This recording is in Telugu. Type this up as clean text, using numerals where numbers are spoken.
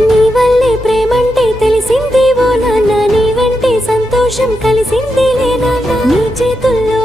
నీ వల్లే ప్రేమంటే తెలిసింది ఓ నాన్న, నీ వెంటే సంతోషం కలిసింది లే నాన్న. నీ చేతుల్లో